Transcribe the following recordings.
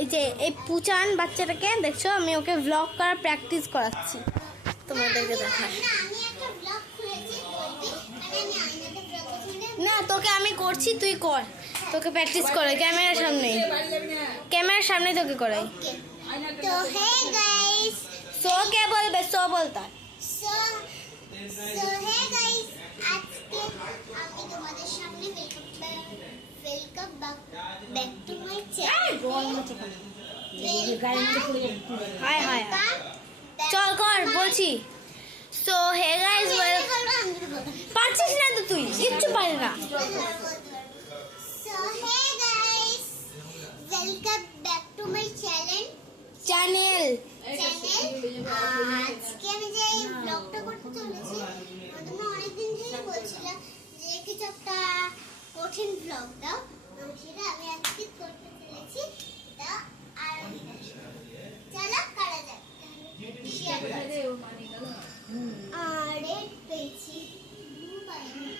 এই যে এই পুচান বাচ্চাটাকে দেখছো, আমি ওকে ব্লগ করার প্র্যাকটিস করাচ্ছি, তোমাদেরকে দেখাই। না তোকে আমি করছি, তুই কর, তোকে প্র্যাকটিস করে ক্যামেরার সামনে তোকে করাই। তো হে গাইস, সো কে বলবে, সো বলতা সো হে গাইস, আজকে আমি তোমাদের সামনে welcome back to my channel. High high চল কর বলছি। সো হে গাইস, পারছিস না তো, তুই কিচ্ছু পারি না। So hey guys, welcome back to my channel. আজকে আমি যে এই ব্লগটা করতে চলেছি, তোমরা অনেকদিন ধরে বলছিলাম যে কিছু একটা কঠিন ব্লগ দাও, তো সেটা আমি আজকে করতে চলেছি। এটা আর চলো করা যাক। শেয়ার আর রেড পেয়েছি, ব্লু পাইনি।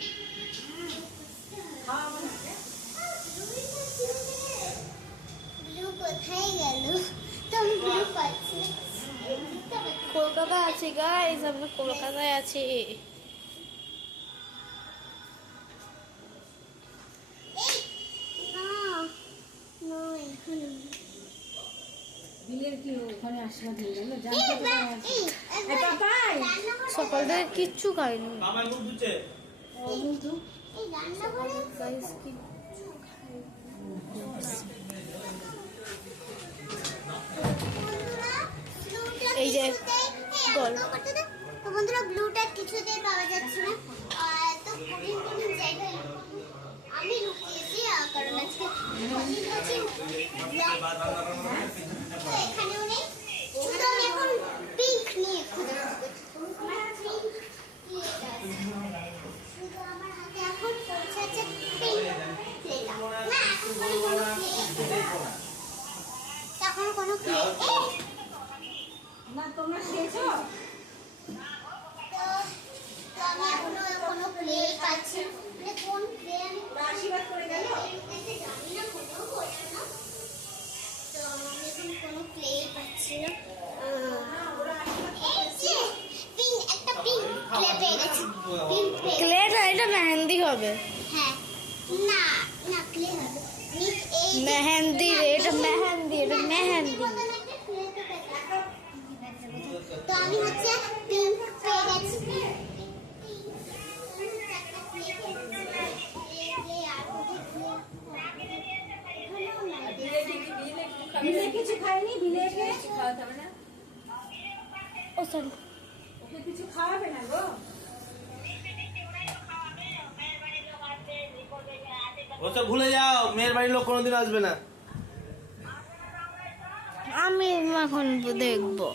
ব্লু কোথায় গেল? তো আমি ব্লু পাচ্ছি না। কলকাতায় আছি গাইস, আমরা কলকাতায় আছি। সকাল থেকে কিচ্ছু খাইনি এই যে বন্ধুরা, ব্লুটা কিছুতেই পাওয়া যাচ্ছে না, তো কঠিন কঠিন জায়গায় আমি লুকিয়েছি, কারণ আজকে এখানেও নেই। শুধু আমি এখন পিঙ্ক নিয়ে খুঁজে শুধু আমার হাতে এখন পৌঁছাচ্ছে পিঙ্ক প্লেটা। না, এখন কোনো প্লে না তোমরা খেয়েছো? তো আমি এখনো কোনো প্লে পাচ্ছি না, মানে কোন প্লে আমি আশীর্বাদ করে গেল জানি না, কোথাও করছে না। তো আমি এখন কোনো প্লে পাচ্ছি না। এই যে একটা পিঙ্ক প্লে পেয়ে গেছি, পিঙ্ক প্লে। ক্লেটা, এটা মেহেন্দি হবে। হ্যাঁ, না না ক্লে হবে মেহেন্দি, এটা মেহেন্দি, এটা মেহেন্দি। তো আমি হচ্ছে পিঙ্ক পেয়ে গেছি। বিলে কিছু খায়নি, বিলে খাওয়াতে হবে না। ও সরি, ওকে কিছু খাওয়াবে না গো। ও তো ভুলে যাও, মেয়ের বাড়ির লোক কোনোদিন আসবে না। আমি এখন দেখবো।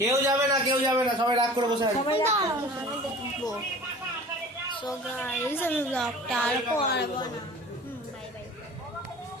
কেউ যাবে না, কেউ যাবে না, সবাই রাগ করে বসে আছে। আমি দেখবো। সো গাইস, আমি ব্লগটা আর করবো না।